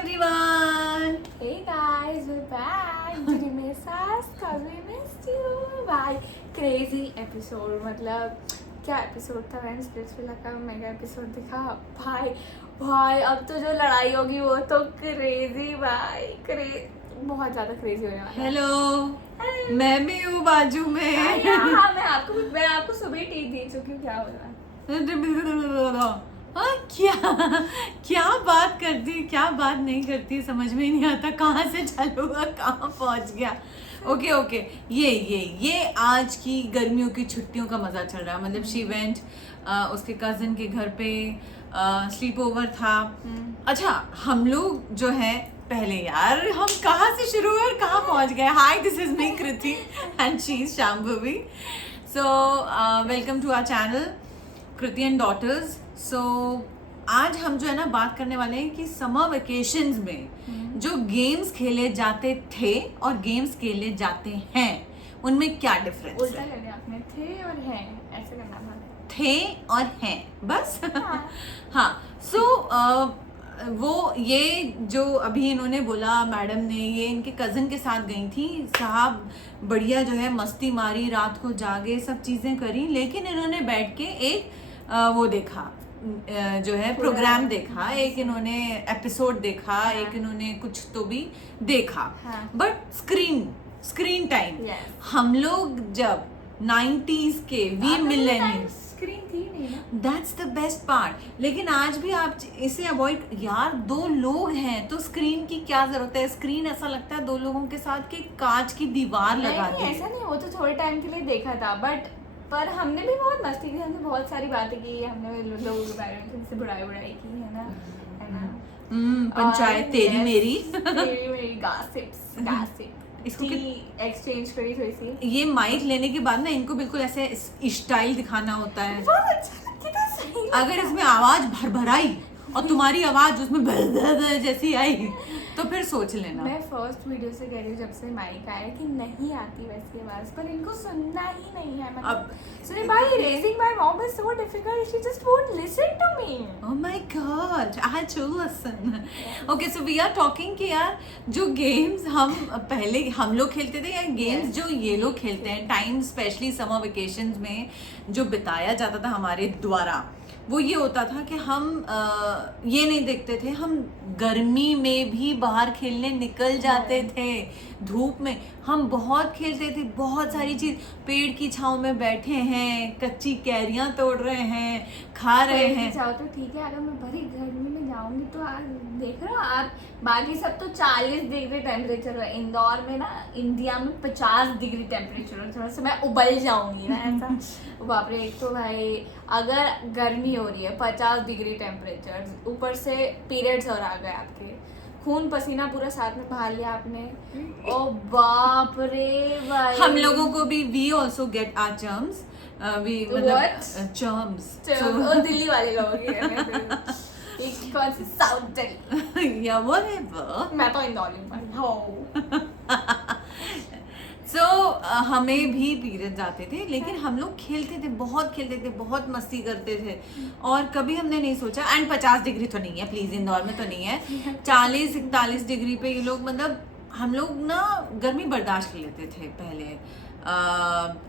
everyone. Hey guys, we're back. Did you miss us? Cause we missed you. भाई crazy episode, मतलब क्या episode था मैंने Splitsvilla का मेगा एपिसोड दिखा भाई अब तो जो लड़ाई होगी वो तो crazy भाई बहुत ज़्यादा crazy होने वाला है। Hello. मैं भी हूँ बाजू में। हाँ मैं आपको सुबह टीच दे चुकी हूँ, क्या हो रहा है? हाँ क्या बात करती, क्या बात नहीं करती, समझ में ही नहीं आता कहाँ से चालू हुआ कहाँ पहुँच गया। ओके ये आज की गर्मियों की छुट्टियों का मजा चल रहा है। मतलब शी वेंट उसके कजन के घर पे स्लीप ओवर था। अच्छा, हम लोग जो है पहले यार हम कहाँ से शुरू हुए और कहाँ पहुँच गए। Hi, this is me Kriti and she is Shambhavi. So welcome to our channel Kriti and daughters. So आज हम जो है ना बात करने वाले हैं कि समर वेकेशंस में जो गेम्स खेले जाते थे और गेम्स खेले जाते हैं उनमें क्या डिफरेंस उल्टा कर दिया आपने, थे और हैं ऐसे करना था। थे और हैं बस। हाँ सो वो ये जो अभी इन्होंने बोला मैडम ने, ये इनके कज़न के साथ गई थी साहब, बढ़िया जो है मस्ती मारी, रात को जागे, सब चीज़ें करी, लेकिन इन्होंने बैठ के एक वो देखा जो है प्रोग्राम देखा, एक इन्होंने एपिसोड देखा, एक इन्होंने कुछ तो भी देखा, बट स्क्रीन टाइम। हम लोग जब 90s के वी मिलेनियल्स, स्क्रीन थी नहीं ना, दैट्स द बेस्ट पार्ट। लेकिन आज भी आप इसे अवॉइड, यार दो लोग हैं तो स्क्रीन की क्या जरूरत है। स्क्रीन ऐसा लगता है दो लोगों के साथ कि कांच की दीवार लगा दी। ऐसा नहीं, वो तो थोड़े टाइम के लिए देखा था, पर हमने भी बहुत मस्ती की, हमने बहुत सारी बातें की, हमने लोगों के बारे में से बुराई की है ना। पंचायत तेरी मेरी गॉसिप्स इसको एक्सचेंज करी थोड़ी सी। ये माइक लेने के बाद ना इनको बिल्कुल ऐसे स्टाइल दिखाना होता है। अगर इसमें आवाज भरभराई और तुम्हारी आवाज उसमें जैसी आई तो फिर सोच लेना। मैं फर्स्ट वीडियो से कह रही हूँ जब से माइक आया कि नहीं आती वैसी आवाज, पर इनको सुनना ही नहीं है। मतलब सुनिए भाई, raising my mom is so difficult, she just won't listen to me. Oh my God, I had to listen. Okay, so we are talking कि यार जो गेम्स हम पहले हम लोग खेलते थे या गेम्स जो ये लोग खेलते हैं, टाइम स्पेशली समर वेकेशंस में जो बिताया जाता था हमारे द्वारा, वो ये होता था कि हम ये नहीं देखते थे, हम गर्मी में भी बाहर खेलने निकल जाते थे। धूप में हम बहुत खेलते थे, बहुत सारी चीज, पेड़ की छांव में बैठे हैं, कच्ची कैरियां तोड़ रहे हैं, खा रहे हैं। जाओ तो ठीक है, अगर मैं भरी गर्मी में जाऊंगी तो आज देख रहे हो आप, बाकी सब तो 40 डिग्री टेम्परेचर है, इंदौर में ना, इंडिया में 50 डिग्री टेम्परेचर है, थोड़ा सा मैं उबल जाऊंगी ना ऐसा। बाप रे, एक तो भाई अगर गर्मी हो रही है 50 डिग्री टेम्परेचर, ऊपर से पीरियड्स और आ गए आपके, खून पसीना पूरा साथ में बहा लिया आपने, ओ बाप रे भाई। हम लोगों को भी we also get our germs, we मतलब जर्म्स, दिल्ली वाले लोग कौन सी साउथ दिल्ली या व्हाटएवर, मैं तो इंदौर हूँ। सो हमें भी पीरियड्स आते थे, लेकिन हम लोग खेलते थे, बहुत मस्ती करते थे, और कभी हमने नहीं सोचा। एंड 50 डिग्री तो नहीं है प्लीज, इंदौर में तो नहीं है, 40-41 डिग्री पे ये लोग, मतलब हम लोग ना गर्मी बर्दाश्त कर लेते थे पहले।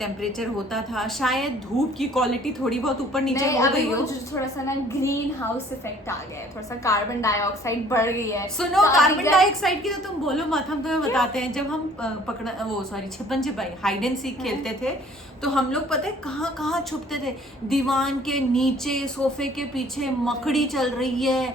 टेम्परेचर होता था, शायद धूप की क्वालिटी थोड़ी बहुत ऊपर नीचे हो गई हो, थोड़ा सा ना ग्रीन हाउस इफेक्ट आ गया है, थोड़ा सा कार्बन डाइऑक्साइड बढ़ गई है। सुनो, कार्बन डाइऑक्साइड की तो तुम बोलो मत, हम तुम्हें बताते हैं। जब हम छिपन छिपाई हाइड एंड सीक खेलते थे तो हम लोग पता है कहाँ छुपते थे, दीवान के नीचे, सोफे के पीछे, मकड़ी चल रही है,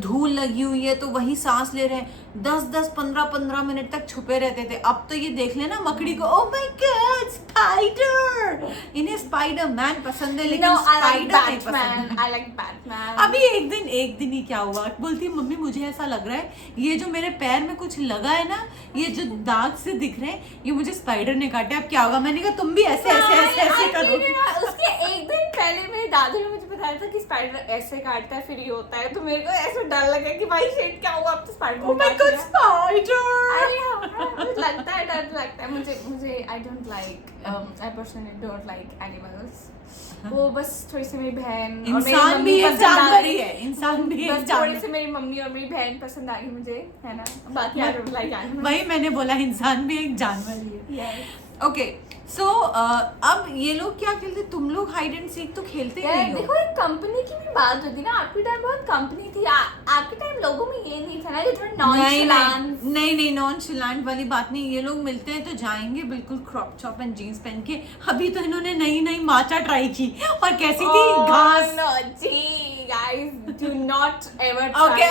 धूल लगी हुई है तो वही सांस ले रहे हैं, 10-10, 15-15 मिनट तक छुपे रहते थे। अब तो ये देख लेना मकड़ी को, ओह माय गॉड स्पाइडर, इन्हें स्पाइडर मैन पसंद है, लेकिन स्पाइडर नहीं पसंद। I like Batman। अभी एक दिन ही क्या हुआ, बोलती मम्मी मुझे ऐसा लग रहा है ये जो मेरे पैर में कुछ लगा है ना, ये जो दाग से दिख रहे हैं, ये मुझे स्पाइडर ने काटे, अब क्या होगा। मैंने कहा तुम भी ऐसे करोगे। उसके एक दिन पहले मेरी दादी ने मुझे बताया था कि स्पाइडर ऐसे काटता है फिर ये होता है, तो मेरे को ऐसा डर लगा कि भाई शिट क्या हुआ, अब तो spider. Oh my God spider. अरे मुझे लगता है डर लगता है मुझे I don't like I personally don't like animals. वो बस थोड़ी सी मेरी बहन और मेरी इंसान मम्मी भी एक पसंद आ जानवर गई। ही है, इंसान भी एक बस थोड़ी जानवर। सी मेरी मम्मी और मेरी बहन पसंद आ गई मुझे, है ना, बाकी आई डोंट लाइक एनिमल्स। वही मैंने बोला, इंसान भी एक जानवर ही है। ओके सो अब ये लोग क्या खेलते, तुम लोग हाइड एंड सीक तो खेलते ही नहीं हो। देखो एक कंपनी की भी बात होती है ना, आपके टाइम बहुत कंपनी थी, आपके टाइम लोगों में ये नहीं था ना, ये थोड़ा नॉनशलांट। नहीं नॉनशलांट वाली बात नहीं। ये लोग मिलते हैं तो जाएंगे बिल्कुल क्रॉप टॉप एंड जीन्स पहन के। अभी तो इन्होंने नई माचा ट्राई की और कैसी थी, घास। guys do not ever okay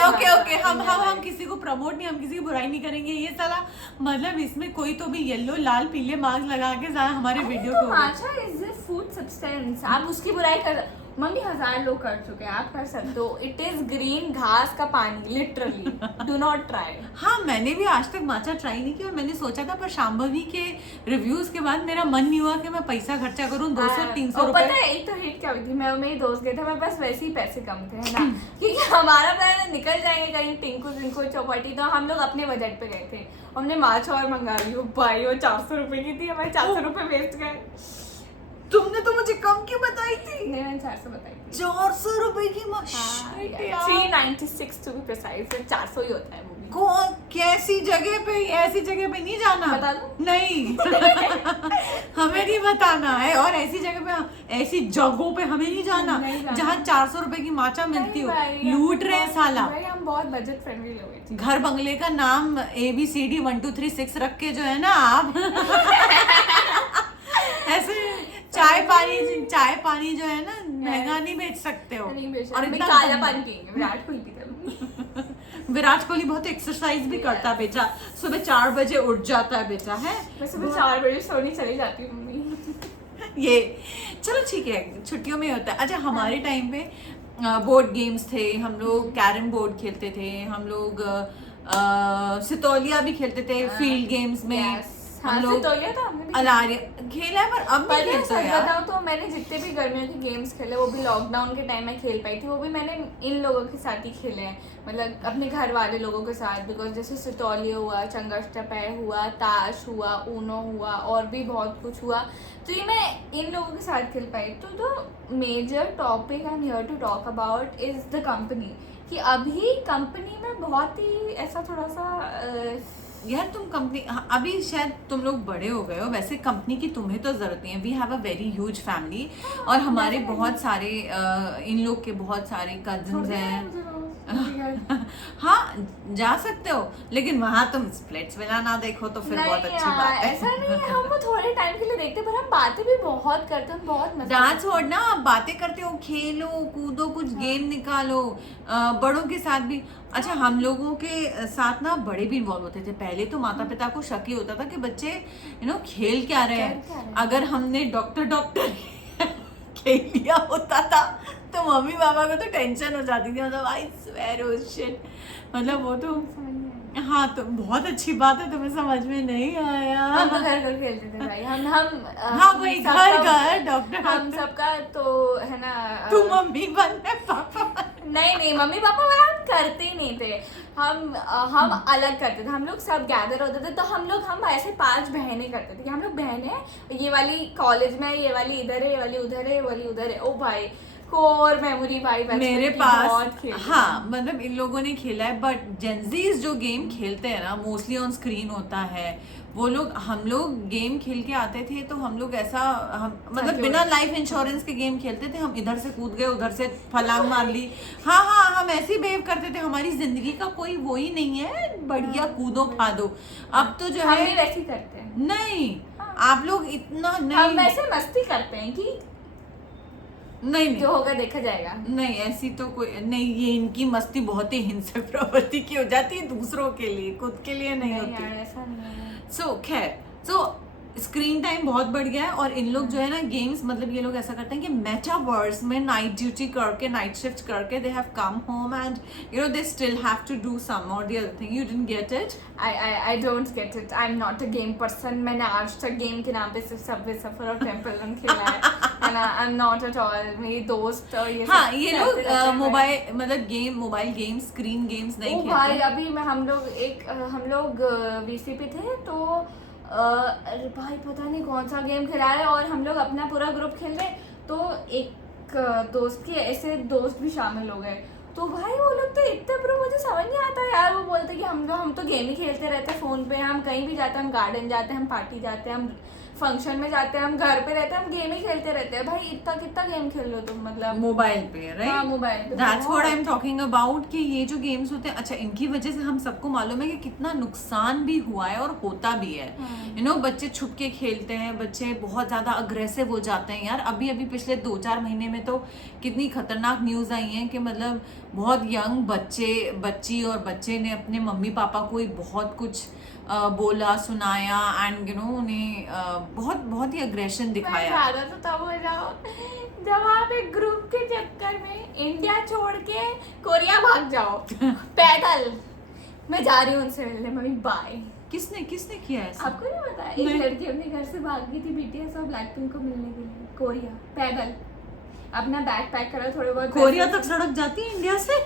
हम किसी को प्रमोट नहीं, हम किसी की बुराई नहीं करेंगे। ये साला मतलब इसमें कोई तो भी येलो लाल पीले मार्क्स लगा के सारा हमारे वीडियो को। माचा इज अ फूड सब्सटेंस, आप उसकी बुराई कर, मम्मी 1000 लोग कर चुके हैं, आप कर सकते हो। इट इज ग्रीन घास का पानी, लिटरली डू नॉट ट्राई। हाँ मैंने भी आज तक माचा ट्राई नहीं किया। मैंने सोचा था पर शांभवी के रिव्यूज के बाद मेरा मन नहीं हुआ कि मैं पैसा खर्चा करूँ 200-300 और रुपए। पता है एक तो हिट क्या हुई थी, मैं और मेरी दोस्त गए थे, मेरे पास वैसे ही पैसे कम थे, है ना, क्योंकि हमारा प्लान है निकल जाएंगे कहीं टिंकू चौपाटी, तो हम लोग अपने बजट पे गए थे। हमने माचा और मंगा ली, भाई वो 400 रुपए की थी, हमारे 400 रुपए वेस्ट गए। तुमने तो मुझे कम क्यों बताई थी? नहीं मैंने 400 बताई थी। 400 रुपए की 396 टू बी प्रिसाइज, 400 ही होता है वो भी। कैसी जगह पे, ऐसी जगह पे नहीं जाना। बता दूं? नहीं हमें नहीं बताना है, और ऐसी जगह पे, ऐसी जगहों पे हमें नहीं जाना जहाँ 400 रुपए की माचा मिलती हो। लूट रहे हैं साला। भाई हम बहुत बजट फ्रेंडली लोग हैं। घर बंगले का नाम ABCD 1 2 3 6 रख के जो है ना आप ऐसे चाय पानी जो है ना महंगा नहीं बेच सकते हो। और इतना काला पानी पिएंगे, विराट कोहली पीता है। विराट कोहली बहुत एक्सरसाइज भी करता है बेचा, सुबह 4 बजे उठ जाता है बेचा है। मैं सुबह 4 बजे सोने चली जाती हूँ मम्मी। ये चलो ठीक है, छुट्टियों में होता है। अच्छा हमारे टाइम पे बोर्ड गेम्स थे, हम लोग कैरम बोर्ड खेलते थे, हम लोग सितौलिया भी खेलते थे फील्ड गेम्स में। हम लोग अलारिया खेला है, पर अब नहीं खेलते यार। बताऊँ तो मैंने जितने भी गर्मियों के गेम्स खेले वो भी लॉकडाउन के टाइम में खेल पाई थी, वो भी मैंने इन लोगों के साथ ही खेले हैं, मतलब अपने घर वाले लोगों के साथ। बिकॉज जैसे सितौलिया हुआ, चंगष्टपै हुआ, ताश हुआ, ऊनो हुआ, और भी बहुत कुछ हुआ, तो ये मैं इन लोगों के साथ खेल पाई। तो major topic I am here to talk about is the company, कि अभी कंपनी में बहुत ही ऐसा थोड़ा सा यार तुम कंपनी, अभी शायद तुम लोग बड़े हो गए हो, वैसे कंपनी की तुम्हें तो जरूरत नहीं है। We have a very huge family, और हमारे बहुत सारे इन लोग के बहुत सारे कजिन्स हैं। हाँ जा सकते हो, लेकिन वहाँ तुम स्प्लिट्स विला ना देखो तो फिर बहुत अच्छी बात है। ऐसा नहीं है, हम वो थोड़े टाइम के लिए देखते हैं, पर हम बातें भी बहुत करते हैं, बहुत मजा। डांस छोड़ना, आप बातें करते हो, खेलो कूदो, कुछ गेम निकालो बड़ों के साथ भी। अच्छा हम लोगों के साथ ना बड़े भी इन्वॉल्व होते थे। पहले तो माता पिता को शक ही होता था कि बच्चे खेल क्या रहे हैं। अगर हमने डॉक्टर खेल लिया होता था तो मम्मी पापा को तो टेंशन हो जाती थी, मतलब आई स्वेयर ओ शिट, मतलब वो तो हाँ तो बहुत अच्छी बात है, तुम्हें समझ में नहीं आया। हम तो घर खेलते थे भाई, हम हाँ वही घर डॉक्टर हम सबका तो है ना। तू मम्मी बन मैं पापा नहीं मम्मी पापा वाला हम करते ही नहीं थे, हम अलग करते थे। हम लोग सब गैदर होते थे, तो हम ऐसे 5 बहनें करते थे कि हम लोग बहनें, ये वाली कॉलेज में है, ये वाली इधर है, ये वाली उधर है, ये वाली उधर है। ओ भाई कोर मेमोरी भाई मेरे पास। हाँ मतलब इन लोगों ने खेला है, बट जेंजीज जो गेम खेलते हैं ना मोस्टली ऑन स्क्रीन होता है वो लोग। हम लोग गेम खेल के आते थे तो हम लोग ऐसा मतलब बिना लाइफ इंश्योरेंस के गेम खेलते थे। हम इधर से कूद गए, उधर से फलांग मार ली। हाँ हम ऐसे ही बिहेव करते थे। हमारी जिंदगी का कोई वो ही नहीं है बढ़िया कूदो फादो। अब तो जो है वैसे ही करते हैं। नहीं आप लोग इतना नहीं, हम वैसे मस्ती करते हैं कि नहीं जो होगा देखा जाएगा। नहीं ऐसी तो कोई नहीं, ये इनकी मस्ती बहुत ही हिंसक प्रवृत्ति की हो जाती है, दूसरों के लिए, खुद के लिए नहीं होती। ऐसा नहीं है। सो खैर स्क्रीन टाइम बहुत बढ़ गया है, और इन लोग जो है ना गेम्स, मतलब ये लोग ऐसा करते हैं कि मेटावर्स में नाइट ड्यूटी करके, नाइट शिफ्ट करके they have come home and they still have to do some और the other thing. You didn't get it? I don't get it. I am not a game person. मैंने आज तक game के नाम पे सिर्फ Subway सफर और टेंपल रन खेला है। आई एम नॉट एट ऑल। मेरी दोस्त और ये हाँ सब ये कहते लोग रहते हैं, मोबाइल मतलब मोबाइल गेम्स स्क्रीन गेम्स नहीं ओ भाई खेलते। अभी मैं हम लोग वीसी पे थे तो अरे भाई पता नहीं कौन सा गेम खेला है और हम लोग अपना पूरा ग्रुप खेल रहे तो एक दोस्त के ऐसे दोस्त भी शामिल हो गए तो भाई वो लोग तो इतने प्रो मुझे समझ नहीं आता यार। वो बोलते कि हम तो गेम ही खेलते रहते हैं फोन पे, हम कहीं भी जाते हैं, हम गार्डन जाते हैं, हम पार्टी जाते हैं, हम फंक्शन में जाते हैं, हम घर पे रहते हैं, हम गेम ही खेलते रहते हैं। भाई इतना कितना गेम खेल लो तुम मतलब मोबाइल पे हाँ राइट, मोबाइल पे दैट्स व्हाट आई बहुत। एम टॉकिंग अबाउट कि ये जो गेम्स होते हैं, अच्छा इनकी वजह से हम सबको मालूम है कि कितना नुकसान भी हुआ है और होता भी है। यू नो बच्चे छुप के खेलते हैं, बच्चे बहुत ज्यादा अग्रेसिव हो जाते हैं यार। अभी अभी पिछले 2-4 महीने में तो कितनी खतरनाक न्यूज आई है कि मतलब बहुत यंग बच्ची और बच्चे ने अपने मम्मी पापा को ही बहुत कुछ बोला सुनाया एंड यू नो उन्हें बहुत ही अग्रेशन मैं दिखाया। ज्यादा तो तब हो जाओ जब आप एक ग्रुप के चक्कर में इंडिया छोड़ के कोरिया भाग जाओ पैदल। मैं जा रही हूँ उनसे मिलने, मम्मी बाय। किसने किया ऐसा? आपको नहीं पता एक नहीं। लड़की अपने घर से भाग गई थी बीटीएस और ब्लैकपिंक को मिलने के लिए कोरिया पैदल। अपना बैग पैक करा, थोड़े बहुत कोरिया पैसे- तक सड़क जाती है इंडिया से?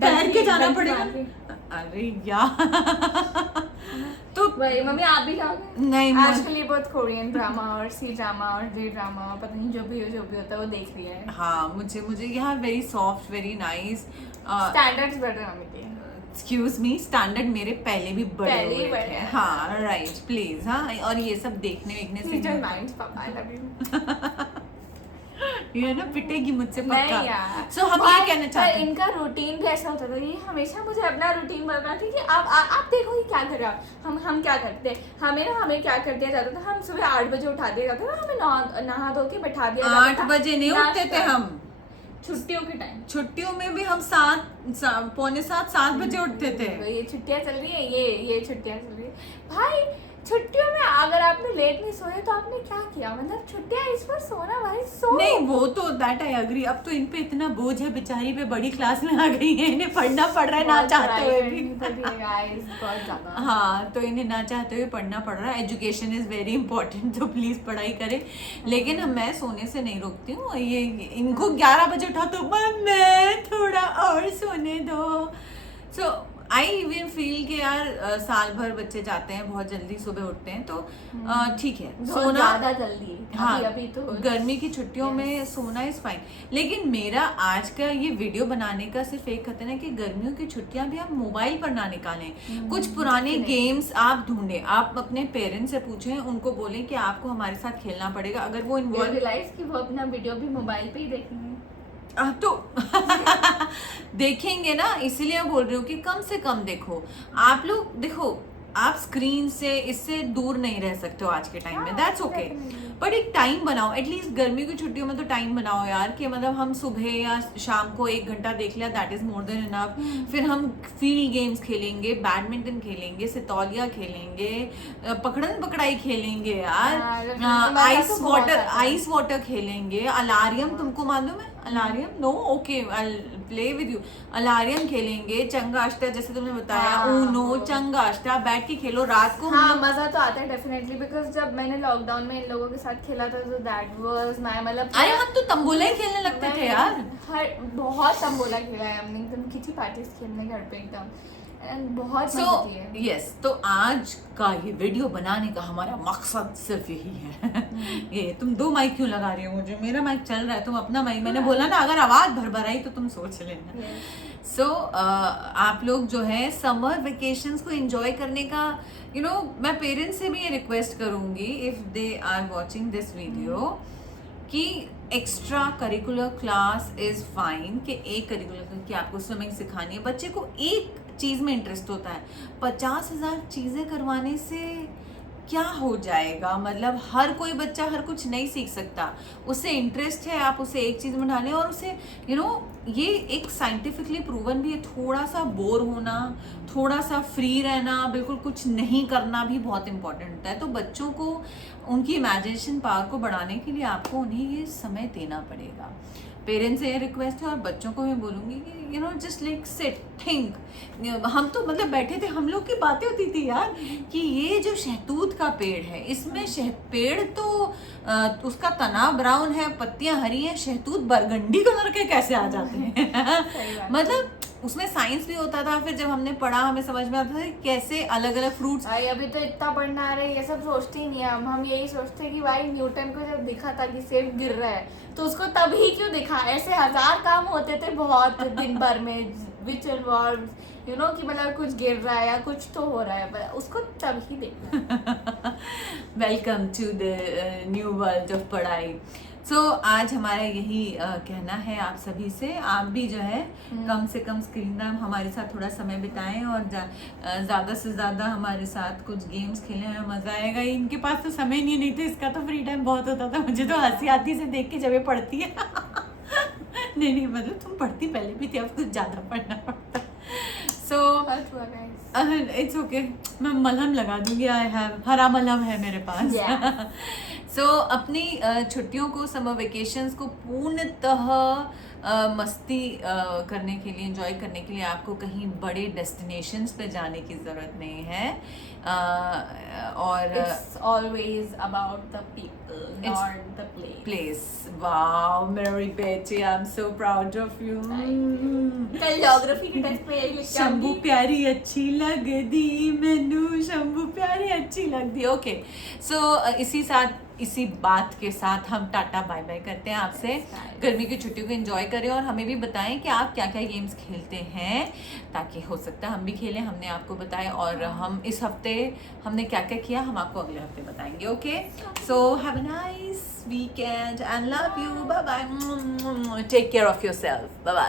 तैर के जाना डंकी पड़ेगा। मार के। अरे यार तो वही मम्मी आप भी जाओगे? नहीं मैं आजकल ये बहुत कोरियन ड्रामा और सी ड्रामा और जे ड्रामा पता नहीं जो भी होता है वो देख रही है। हाँ मुझे यहाँ very soft very nice. Standards बढ़ रहे हैं मम्मी के। एक्सक्यूज मी, स्टैंडर्ड मेरे पहले भी बड़े पहले ही हुए बड़े थे। हैं। हाँ राइट प्लीज। हाँ और ये सब देखने वेखने से Little नहीं minds, Papa, I love you. ये ना पिटेगी मुझसे नहीं पक्का। यार। सो हम ये कहना चाहते पर हैं इनका रूटीन भी ऐसा होता था, ये हमेशा मुझे अपना रूटीन बताना था कि आप देखो ये क्या कर रहा है। हम क्या करते हैं, हमें क्या कर दिया जाता था, हम सुबह 8 बजे उठा दिया जाता था, हमें नहा धो के बैठा दिया जाता 8 था। बजे नहीं उठते थे नाश्ता। हम। छुट्टियों के टाइम छुट्टियों में भी हम 7 बजे उठते थे। ये छुट्टियां चल रही है, ये छुट्टियां चल रही है भाई। छुट्टियों में अगर आपने लेट नहीं सोए तो आपने क्या किया, मतलब छुट्टियां इस पर सोना भाई सो। नहीं वो तो दैट आई अग्री। अब तो इन पे इतना बोझ है, बेचारी पे बड़ी क्लास में आ गई है, इन्हें पढ़ना पड़ रहा है ना चाहते हुए भी। बहुत ज्यादा। हाँ तो इन्हें ना चाहते हुए पढ़ना पड़ रहा है। एजुकेशन इज वेरी इंपॉर्टेंट, तो प्लीज पढ़ाई करें। लेकिन मैं सोने से नहीं रोकती हूँ। ये इनको 11 बजे उठा तो मैं थोड़ा और सोने दो। सो आई इवन फील कि यार साल भर बच्चे जाते हैं, बहुत जल्दी सुबह उठते हैं, तो ठीक है बहुत सोना ज्यादा जल्दी। हाँ अभी तो गर्मी की छुट्टियों में सोना इज फाइन। लेकिन मेरा आज का ये वीडियो बनाने का सिर्फ एक खतरा है कि गर्मियों की छुट्टियां भी आप मोबाइल पर ना निकालें। कुछ पुराने गेम्स आप ढूंढें, आप अपने पेरेंट्स से पूछें, उनको बोलें कि आपको हमारे साथ खेलना पड़ेगा। अगर वो इन्वॉल्व रियलाइज कि वो अपना वीडियो भी मोबाइल पे ही देखेंगे। तो देखेंगे ना, इसीलिए बोल रही हूँ कि कम से कम देखो। आप लोग देखो, आप स्क्रीन से इससे दूर नहीं रह सकते हो आज के टाइम में, दैट्स ओके। बट एक टाइम बनाओ, एटलीस्ट गर्मी की छुट्टियों में तो टाइम बनाओ यार कि मतलब हम सुबह या शाम को 1 घंटा देख लिया, that is more than enough. फिर हम फील्ड गेम्स खेलेंगे, बैडमिंटन खेलेंगे, सितौलिया खेलेंगे, पकड़न पकड़ाई खेलेंगे यार, आइस वाटर खेलेंगे, अलारियम तुमको मालूम है? अलारियम no okay I play with you. अलारियम खेलेंगे, चंगाष्टा जैसे तुमने बताया, ऊनो चंगाष्टा बैठ के खेलो रात को। हाँ मजा तो आता है डेफिनेटली, बिकॉज जब मैंने लॉकडाउन में इन लोगों के साथ खेला था तो दैट वाज माय मतलब अरे हम तो तंबोला ही खेलने लगते थे यार। हर बहुत तंबोला खेला है हमने, एकदम किची पार्टीज खेलने घर पे एकदम, and बहुत मजा की है। यस तो आज का ये वीडियो बनाने का हमारा मकसद सिर्फ यही है। ये तुम 2 माइक क्यों लगा रही हो? मुझे मेरा माइक चल रहा है, तुम अपना माइक। मैंने बोला ना अगर आवाज भर आई तो तुम सोच लेना। सो आप लोग जो है समर वेकेशंस को एंजॉय करने का मैं पेरेंट्स से भी ये रिक्वेस्ट करूंगी if they are watching this video कि extra curricular class is fine, कि एक करिकुलर कि आपको स्विमिंग सिखानी है। बच्चे को एक चीज में इंटरेस्ट होता है, 50,000 चीजें करवाने से क्या हो जाएगा? मतलब हर कोई बच्चा हर कुछ नहीं सीख सकता, उसे इंटरेस्ट है, आप उसे एक चीज में डालें और उसे ये एक साइंटिफिकली प्रूवन भी है, थोड़ा सा बोर होना, थोड़ा सा फ्री रहना, बिल्कुल कुछ नहीं करना भी बहुत इंपॉर्टेंट होता है। तो बच्चों को उनकी इमेजिनेशन पावर को बढ़ाने के लिए आपको उन्हें ये समय देना पड़ेगा। पेरेंट्स से ये रिक्वेस्ट है और बच्चों को मैं बोलूँगी कि you know just like sit think. हम तो मतलब बैठे थे, हम लोग की बातें होती थी यार कि ये जो शहतूत का पेड़ है, इसमें पेड़ तो उसका तना ब्राउन है, पत्तियां हरी हैं, शहतूत बरगंडी कलर के कैसे आ जाते हैं। मतलब उसमें साइंस भी होता था। फिर जब हमने पढ़ा हमें समझ में आता था कि कैसे अलग अलग फ्रूट्स। भाई अभी तो इतना पढ़ना आ रहा है, ये सब सोचते ही नहीं है। हम यही सोचते हैं कि भाई न्यूटन को जब दिखा था कि सेब गिर रहा है तो उसको तभी क्यों दिखा। ऐसे 1000 काम होते थे बहुत दिन भर में विच इन्वॉल्व यू नो कि मतलब कुछ गिर रहा है या कुछ तो हो रहा है, उसको तभी देखना। Welcome to the new world of पढ़ाई। सो आज हमारा यही कहना है आप सभी से, आप भी जो है कम से कम स्क्रीन टाइम हमारे साथ थोड़ा समय बिताएं और ज़्यादा से ज़्यादा हमारे साथ कुछ गेम्स खेलें, हमें मज़ा आएगा। इनके पास तो समय नहीं था, इसका तो फ्री टाइम बहुत होता था। मुझे तो हंसी आती से देख के जब ये पढ़ती है। नहीं मतलब तुम पढ़ती पहले भी थी, अब कुछ ज़्यादा पढ़ना पड़ता। सो इट्स ओके, मैं मलहम लगा दूंगी। आई हैव हरा मलहम है मेरे पास। सो अपनी छुट्टियों को, समर वेकेशंस को पूर्णतः मस्ती करने के लिए, एंजॉय करने के लिए आपको कहीं बड़े डेस्टिनेशंस पे जाने की ज़रूरत नहीं है। और It's always about the people, not the place. Wow मेरी बेटी, I am so proud of you. कल ज्योग्राफी के टेस्ट पे यही लिख के शंभू आऊंगी। प्यारी अच्छी लगदी मैनू, शंभू प्यारी अच्छी लगदी। ओके सो इसी बात के साथ हम टाटा बाय बाय करते हैं आपसे। गर्मी की छुट्टियों को एंजॉय करें और हमें भी बताएं कि आप क्या क्या गेम्स खेलते हैं, ताकि हो सकता है हम भी खेलें। हमने आपको बताया और हम इस हफ्ते हमने क्या क्या किया हम आपको अगले हफ्ते बताएंगे। Okay so have a nice weekend and love you, bye bye, take care of yourself, bye bye.